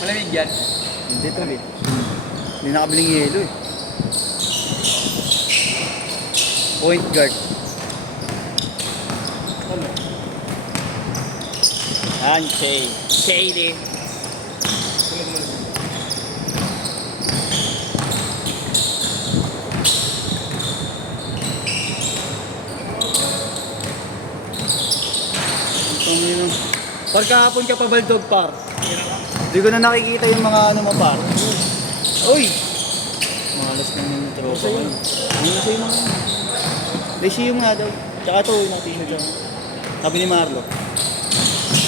Malamig yan. Hindi to eh. Hindi nakabiling yelo eh. Point guard. Ano? Yan, Shay. Shady. Par, kahapon ka pa baldog, par. Hindi ko na nakikita yung mga ano mo, par. Uy! Malas na yung tropa ko. Ano sa'yo mga ano? Lyceum nga daw. Tsaka ito, natin dyan. Sabi ni Marlo.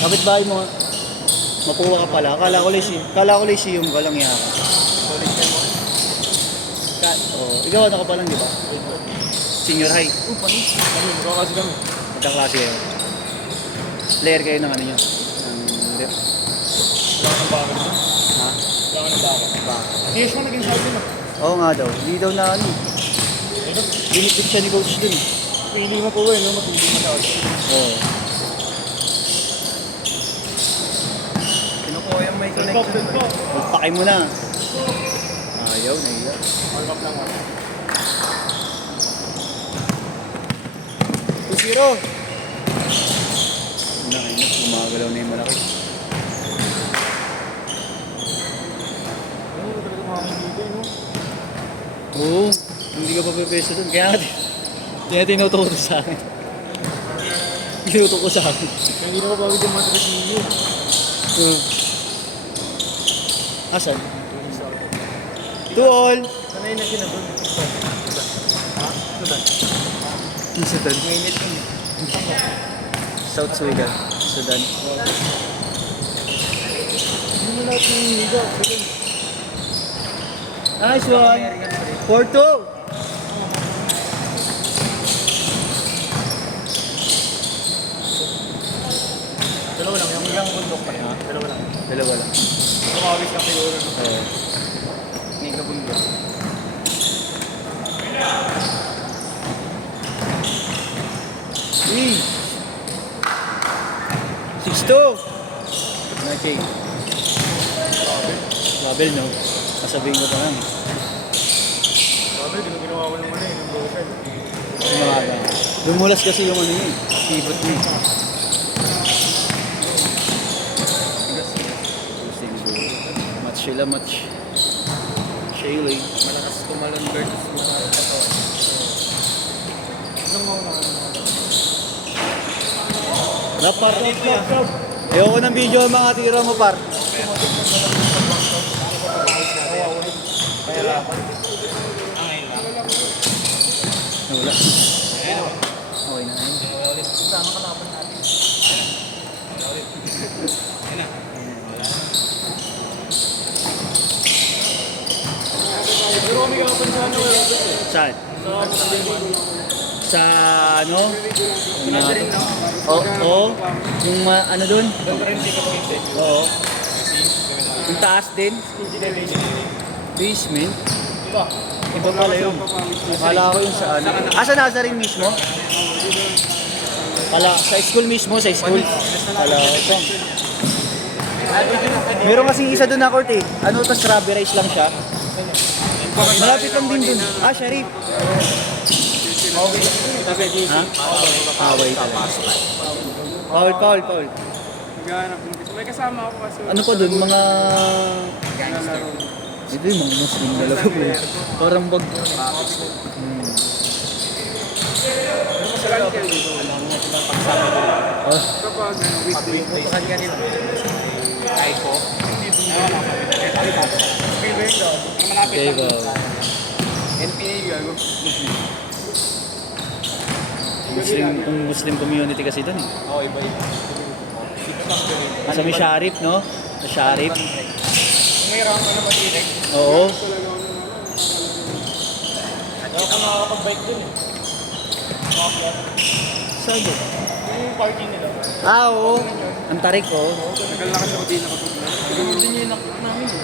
Kapit bahay mo, mapuwa ka pala. Kala ko Lyceum ka lang yaka. Ikaw ano ka pa lang, di ba? Senior high. Panis. Magkakasi kami. Magkaklase kayo. Player kayo ng ano nyo? Ng rep? Wala kang bakit mo. Ha? Wala kang bakit. Yes mo naging sabi mo. Oo nga daw. Hindi daw na ano. Binipit siya ni coach dun. Feeling mo po no? Matindi mo daw. Oo. Kinukuha yung may connection. Magpakay mo na. Ayaw, nahiya. All up lang ako. 2-0. Gumagalaw na yung malaki. Ano ba talaga mga kaibigan, no? Oo. Hindi ka pa pepeso dun. Kaya tinutuko sa akin. Tinutuko sa akin. Kaya hindi na mabawid yung mga taga-siyo. Asan? 2-all. Sanay na sinabot. Ha? Sudan. Sudan. Mainit yun. South Sudan. Sudan. Hindi mo lahat ng higa. Sudan. Nice one. 4-2. Dalawa lang. Yung ilang bundok pa rin. Dalawa lang. Dalawa lang. Tumawis lang siguro. No? Oo. May kabundok. Hey. 6-2. Okay. Babel, no? Kasabihin ko pa lang. Sabi, di ko ginawa ko naman ng broken. Umaga. Dumulas kasi yung ano yun. Sibot niya. Match sila, match. Shayley. Malakas tumalon versus mga katawan. Anong mga Rap, par. Ayoko ng video ang mga tira mo, par. kaya lapan? Wala. Okay na yun. Sama ka lapan natin. Pero kami kapan sa ano? Saan? Sa ano? Oo. Yung ano dun? Oo. Yung taas din? Basement? Iba pala yun. Kala ko yung sa ano. Sa Nazarene mismo? Pala, sa school mismo, sa school. Pala, ito. Meron kasing isa dun na court eh. Ano to, strawberries lang siya. Malapit lang din dun. Sharif. Ha? Wait. Paul. May kasama ako kasi. Ano pa dun? Mga... Ito yung mga Muslim talaga po. Parang bag... Kapag weekday, saan ka nila? Kahit po? Okay ba? NPA gago. Muslim community kasi dun eh. Oo, iba-iba. Sa may Sharif, no? Sa Sharif. Kung may round ka na ba direct? Oo. Ako nakakapag-bike dun eh. Saan ba? Yung parking nila. Oo. Ang tarik, oh. Tagal na kasi ako din nakatugla. Siguro din yung nakot namin eh.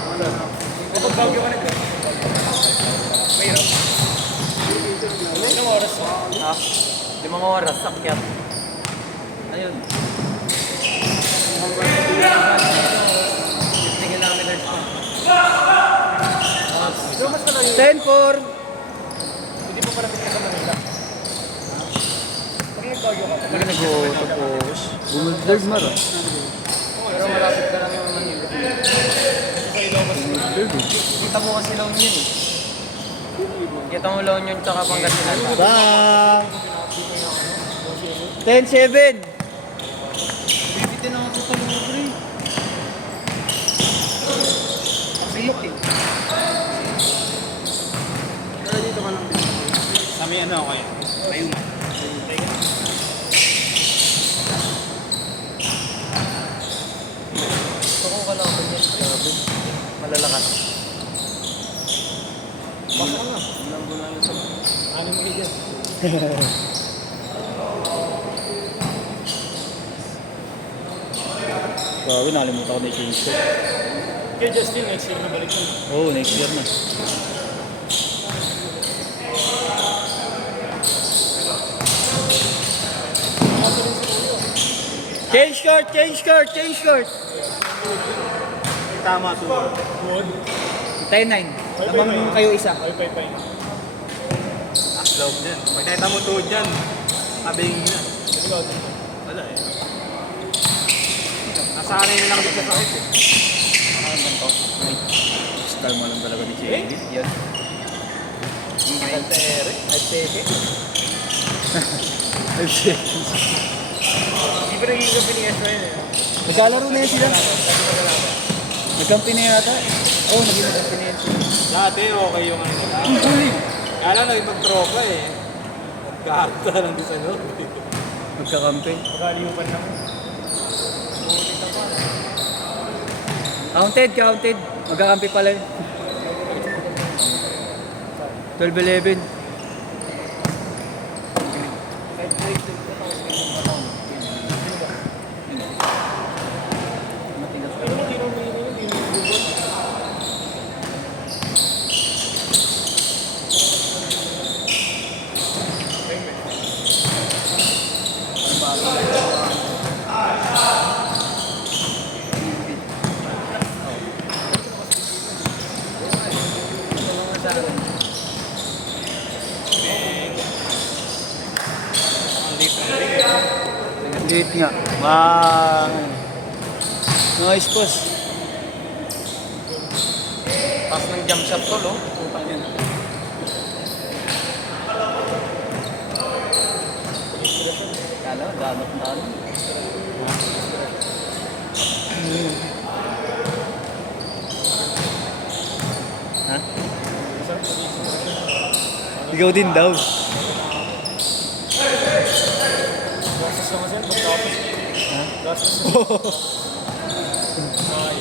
Kapag bagyo ka nagka. Mahirap. Ilang oras mo? Ha? 5 oras, sakyat. Ayun. 50 kilometers 10-4. Hindi pa pala ka sa Manila. Pag nag-Baguio ka, Hindi nag-o-tapos. Bumuldag mar ah. pero malapit ka lang naman Manila. Sa Ilocos. Kita mo kasi La Union eh. Kita mo La Union tsaka Pangasinan. Bang! 10-7. Bibitin ako sa tanong pre. City. Pero dito ka lang. Kami ano ako kaya? Mayuma. Gusto ko kalaban yan. Grabe. Malalakas. Baka nga. Lambo na yun sa ano mo dyan. Grabe, nakalimutan ko na i-change ko. Kaya Justin, next year na balik mo. Oo, next year na. Change court, change court, change court. Tama to. Good. 10-9. Lamang kayo isa. Ay, pay. Aslaw dyan. Pag nakita mo tuhod dyan, kabing na. Wala eh. Nasanay na lang dito sa sakit eh. Ano to? Style mo lang talaga ni JB. Yan. Altere. Altere. 5 seconds. Hindi pa naging kampi ni Ezra yun eh. Nagkalaro na yan sila. Nagkampi na yata. Oo, naging nagkampi na yan sila. Dati okay yung ano nila. Kaya lang naging magtropa eh. Nagkakata lang din sa loob. Magkakampi. Magkaliupan lang. Counted. Magkakampi pala yun. 12-11. Late nga. Nice pass. Pas ng jump shot to, no? Putang yan. Kala, danot na. Ha? Ikaw din daw. Gastos naman sir, pagkapos. Ha? Gastos naman. Ay.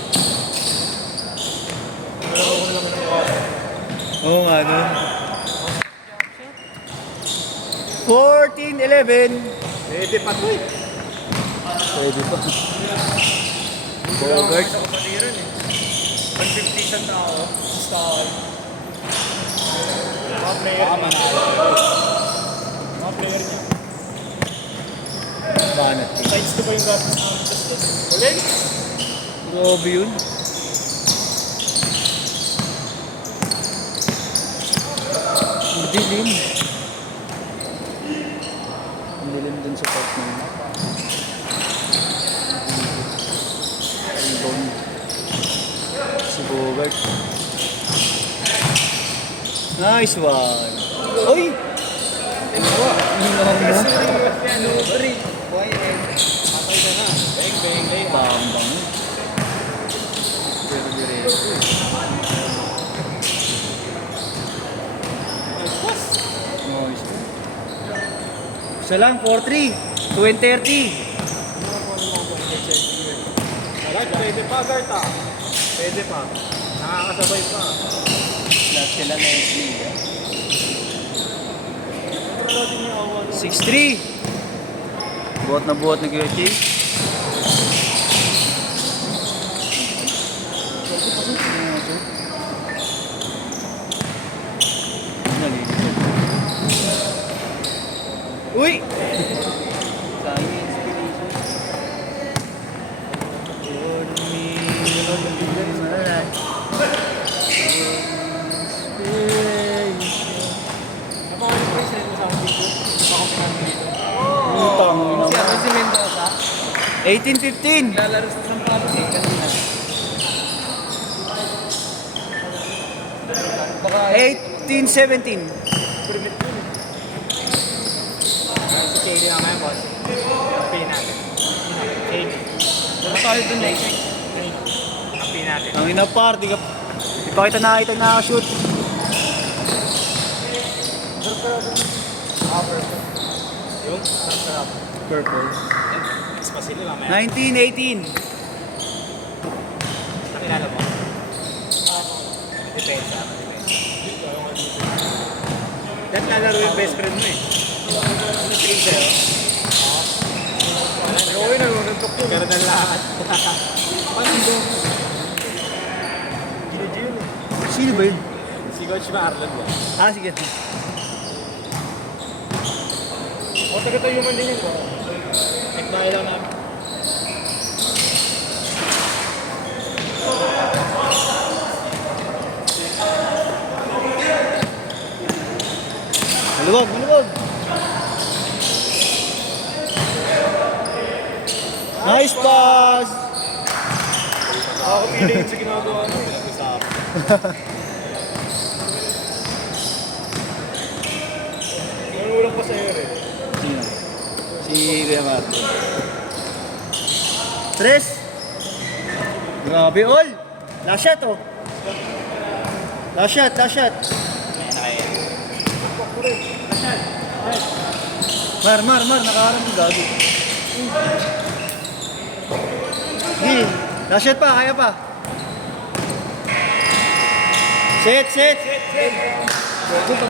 Alam ko lang ng mukha. Oo nga, no? 14-11. Pwede pa to eh. Pwede pa. Bogart. Sa kapaliran eh. 150 isang tao. Style. Mga player niya. Mga player niya. Banat. Sides ko ba yung gastos namin sa slot? Galing! Grabe yun. Ang dilim. Ang dilim dun sa part na yun. Rebound. Si Bogart. Nice one. Uy! Tinawa. Hinaw mo. Ano ba rin? Buhay eh. Patay ka na. Bang, bang, bang. Bambang. Pero diretso eh. Nice. Isa lang, 4-3. 2-30. Alright, pwede pa, Garta. Pwede pa. Nakakasabay pa. Lahat sila na yung liga. Pero din yung awan. 6-3. Buhat na buhat na Kuya Chase. Nalilito. Uy! Sayang yung inspiration. Lord, me, Lord, me, Lord, me, 18-15. Lalaro sa Sampalos eh, kanina. Baka 18-17. si Katie na ngayon, boss. Pin natin. Katie. Dito tayo dun eh. Pin natin. Ang ina par, di pa kita nakita na-shoot. Yung? Sarap. Purple. Mas pasili mamaya. 19-18. Nakilala mo? Depensa. Dahil lalaro yung best friend mo eh. Ano trade sa'yo? Oo, nalununtok yun. Pero na lahat. Paano doon? Ginadyo yun eh. Sino ba yun? Si Coach Marlon ba? Ah, sige. O, taga-tayo man din yun ko. Check na ilaw namin. Maluwag, maluwag. Nice pass! Ako piling sa ginagawa mo. Nag-usapan. Ulang pa sa'yo rin. Sino? Si Kuya Marco. Tres! Grabe all! Last shot oh! Last shot, last shot! Mar, nakaharap yung gago. Sige, last shot pa, kaya pa. Set!